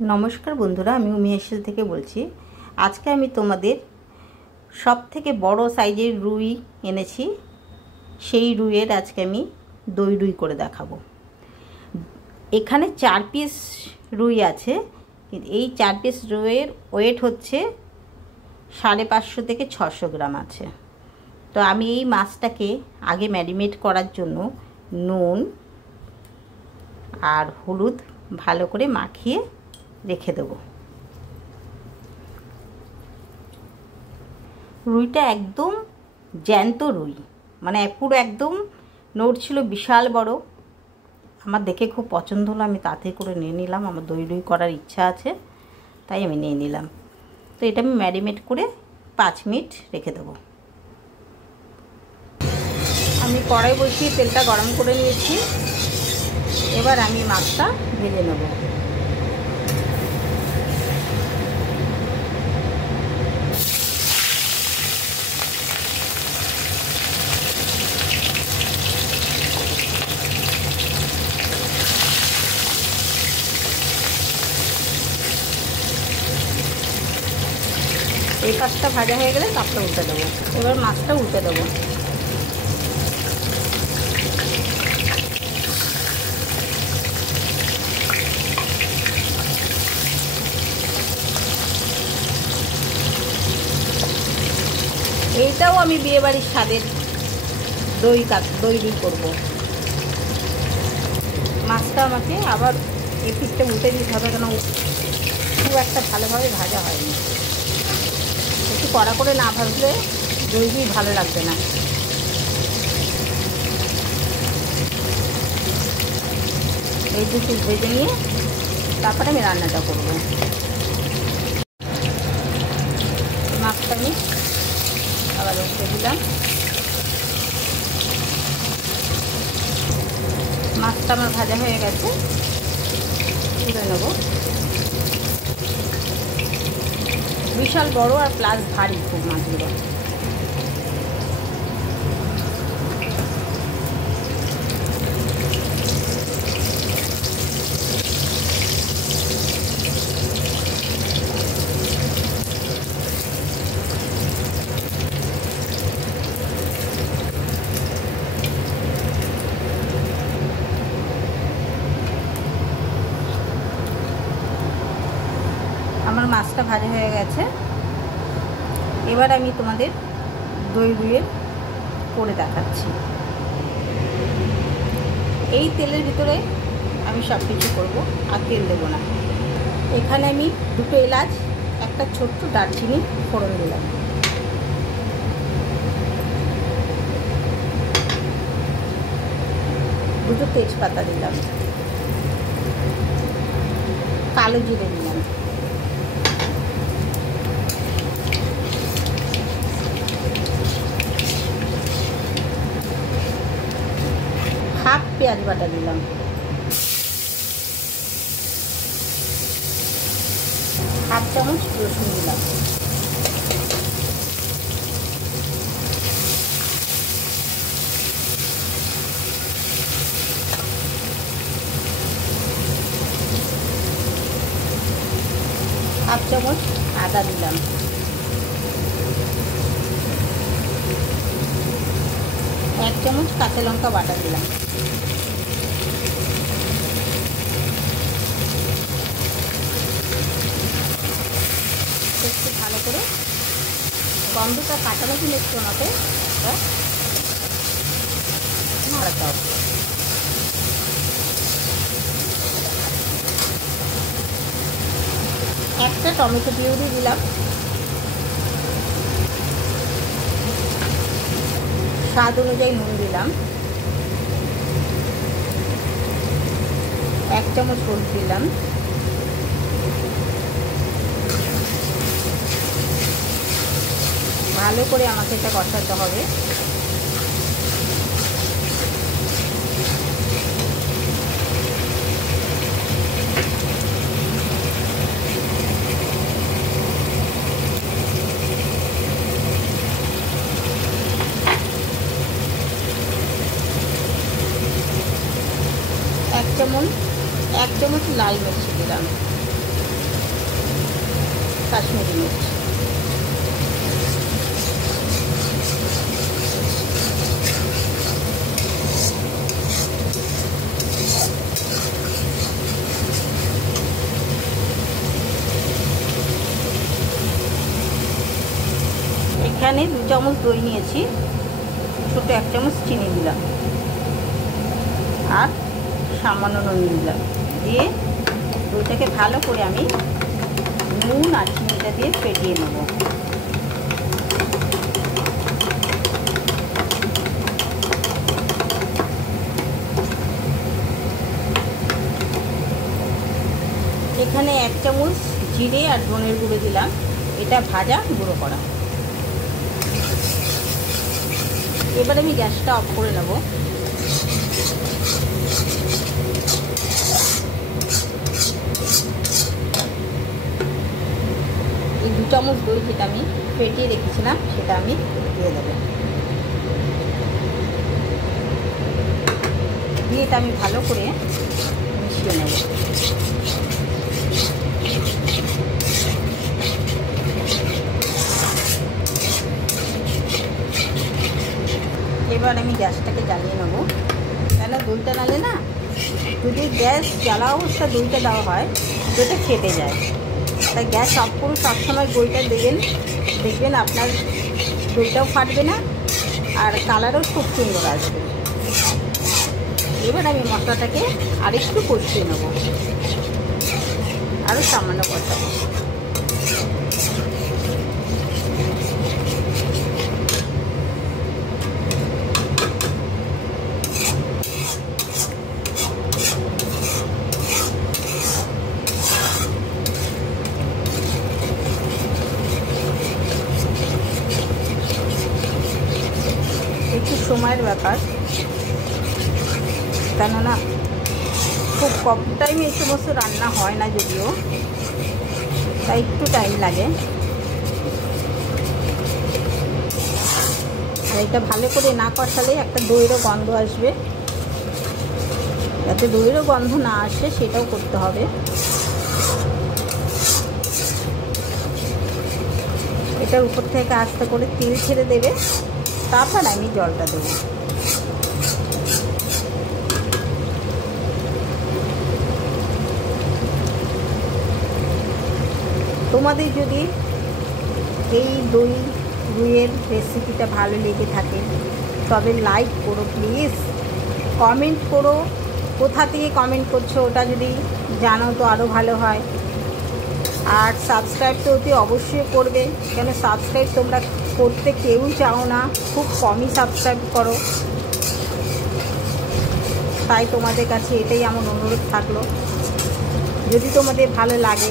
नमस्कार बंधुरा आमी उमी हेसेल थेके बोलছি। आज के आमी तोमादेर सबथेके बड़ो साइजेर रुई এনেছি। সেই রুইয়ের আজকে আমি দই রুই করে দেখাবো। এখানে 4 পিস রুই আছে। এই 4 পিস রুইয়ের ওয়েট হচ্ছে 550 থেকে 600 গ্রাম আছে। তো আমি এই মাছটাকে আগে ম্যারিনেট করার জন্য নুন আর হলুদ ভালো করে মাখিয়ে রেখে দেব। রুইটা একদম জ্যান্ত রুই, মানে পুরো একদম নড়ছিল, বিশাল বড়। আমার দেখে খুব পছন্দ হলো, আমি তাতে করে নিয়ে নিলাম। আমার দই রুই করার ইচ্ছা আছে, তাই আমি নিয়ে নিলাম। তো এটা আমি ম্যারিনেট করে 5 মিনিট রেখে দেব। আমি কড়াই বসিয়ে তেলটা গরম করে নিয়েছি। এবার আমি মাছটা ভেজে নেব। এই পাশটা ভাজা হয়ে গেলে কাপটা উল্টে দেবো। এবার মাছটা উল্টে দেবো। এইটাও আমি বিয়েবাড়ির স্বাদের দই রুই করবো। মাছটা আমাকে আবার এই পিঠটা উল্টে দিতে হবে, কেন খুব একটা ভালোভাবে ভাজা হয়নি। একটু কড়া করে না ভাজলে দই রুই ভালো লাগবে না। এই দুটো ভেজে নিয়ে তারপরে আমি রান্নাটা করবো। মাছটা আমি আবার উল্টে দিলাম। মাছটা আমার ভাজা হয়ে গেছে, তুলে নেব। বিশাল বড় আর প্লাস ভারী খুব মাছগুলো। আমার মাছটা ভাজা হয়ে গেছে। এবার আমি তোমাদের দই রুইয়ের করে দেখাচ্ছি। এই তেলের ভিতরে আমি সব কিছু করবো, আর তেল দেবো না। এখানে আমি 2টো এলাচ, একটা ছোট্ট দারচিনি ফোড়ন দিলাম। দুটো তেজপাতা দিলাম, কালো জিরে দিলাম, হাফ পেঁয়াজ বাটা দিলাম, হাফ চামচ রসুন দিলাম, হাফ চামচ আদা দিলাম, 1 চামচ কাঁচা লঙ্কা বাটা দিলাম। একটু ভালো করে গন্ধটা কাটানো কিনে একটু আমাকে নাড়াতে হবে। একটা টমেটো পিউরি দিলাম, স্বাদ অনুযায়ী নুন দিলাম, 1 চামচ হলুদ দিলাম, ভালো করে আমাকে এটা কষাতে হবে। এক চামচ লাল মির্চ দিলাম, কাশ্মীরি মির্চ। এখানে 2 চামচ দই নিয়েছি, ছোটো 1 চামচ চিনি দিলাম আর সামান্য নুন দিলাম। দিয়ে দইটাকে ভালো করে আমি নুন আর চিনিটা দিয়ে ফেটিয়ে নেব। এখানে 1 চামচ জিরে আর ধনের গুঁড়ো দিলাম, এটা ভাজা গুঁড়ো করা। এবার আমি গ্যাসটা অফ করে নেব। এই 2 চামচ দই যেটা আমি ফেটিয়ে রেখেছিলাম সেটা আমি দিয়ে দেবো। দিয়ে এটা আমি ভালো করে মিশিয়ে নেব। এবার আমি গ্যাসটাকে জ্বালিয়ে নেব, কেন দইটা নালে না, যদি গ্যাস জ্বালা অবস্থা দইটা দেওয়া হয় দইটা ফেটে যায়। তাই গ্যাস অফ করুন, সবসময় দইটা দেবেন, দেখবেন আপনার দইটাও ফাটবে না আর কালারও খুব সুন্দর আসবে। এবার আমি মশলাটাকে আরেকটু কষিয়ে নেব, আরও সামান্য কষাবো। একটু সময়ের ব্যাপার, কেননা খুব কম টাইমে এই সমস্ত রান্না হয় না যদিও, তাই একটু টাইম লাগে। আর এটা ভালো করে না কষালে একটা দইয়েরও গন্ধ আসবে, যাতে দইয়েরও গন্ধ না আসে সেটাও করতে হবে। এটার উপর থেকে আস্তে করে তেল ছেড়ে দেবে, তারপর আমি জলটা দেবো। তোমাদের যদি এই দই রুইয়ের রেসিপিটা ভালো লেগে থাকে তবে লাইক করো প্লিজ, কমেন্ট করো, কোথা থেকে কমেন্ট করছো ওটা যদি জানো তো আরও ভালো হয়। আর সাবস্ক্রাইব তো অতি অবশ্যই করবে, কেন সাবস্ক্রাইব তোমরা করতে কেউ চাও না, খুব কমই সাবস্ক্রাইব করো। তাই তোমাদের কাছে এটাই আমার অনুরোধ থাকলো, যদি তোমাদের ভালো লাগে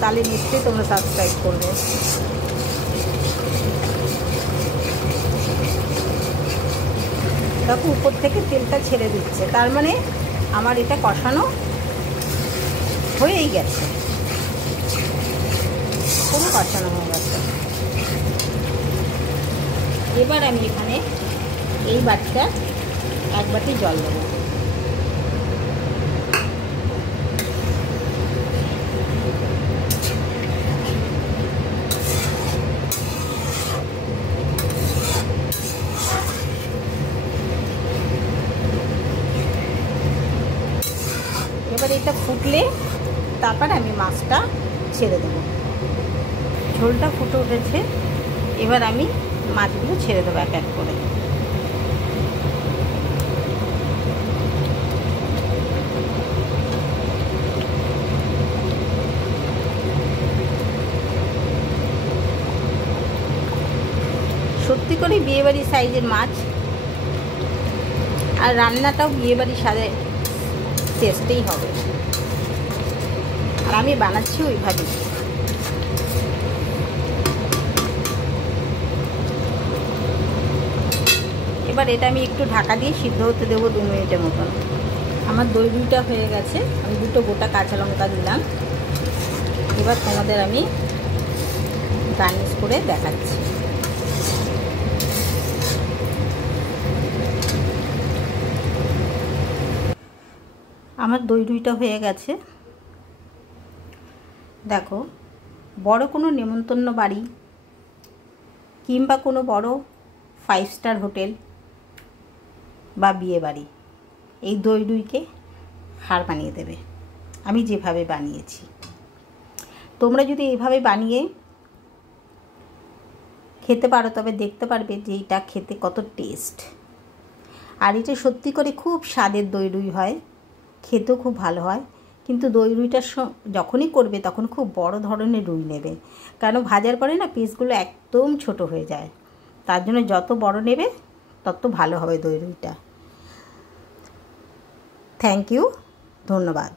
তাহলে নিশ্চয়ই তোমরা সাবস্ক্রাইব করবে। দেখো উপর থেকে তেলটা ছেড়ে দিচ্ছে, তার মানে আমার এটা কষানো হয়েই গেছে, পুরো কষানো হয়ে গেছে। এবার আমি এখানে এই বাটিটা 1 বাটি জল দেবো। এবার এটা ফুটলে তারপর আমি মাছটা ছেড়ে দেবো। ঝোলটা ফুটে উঠেছে, এবার আমি মাছগুলো ছেড়ে দেবো 1 1 করে। সত্যি করে বিয়েবাড়ির সাইজের মাছ, আর রান্নাটাও বিয়েবাড়ির স্বাদে টেস্টেই হবে। আর আমি বানাচ্ছি ওইভাবেই। এবার এটা আমি একটু ঢাকা দিয়ে সিদ্ধ হতে দেবো 2 মিনিটের মতন। আমার দই রুইটা হয়ে গেছে, আমি 2টো গোটা কাঁচা লঙ্কা দিলাম। এবার তোমাদের আমি গার্নিশ করে দেখাচ্ছি। আমার দই রুইটা হয়ে গেছে, দেখো বড় কোনো নেমন্তন্ন বাড়ি কিংবা কোনো বড় 5 স্টার হোটেল বা বিয়ে বাড়ি এই দই রুইকে হার মানিয়ে দেবে আমি যেভাবে বানিয়েছি। তোমরা যদি এইভাবে বানিয়ে খেতে পারো তবে দেখতে পারবে যে এটা খেতে কত টেস্ট। আর এটা সত্যি করে খুব স্বাদের দই রুই হয়, খেতেও খুব ভালো হয়। কিন্তু দই রুইটা যখনই করবে তখন খুব বড় ধরনের রুই নেবে, কারণ ভাজার পরে না পিসগুলো একদম ছোট হয়ে যায়। তার জন্য যত বড় নেবে তত ভালো হবে দই রুইটা। থ্যাংক ইউ, ধন্যবাদ।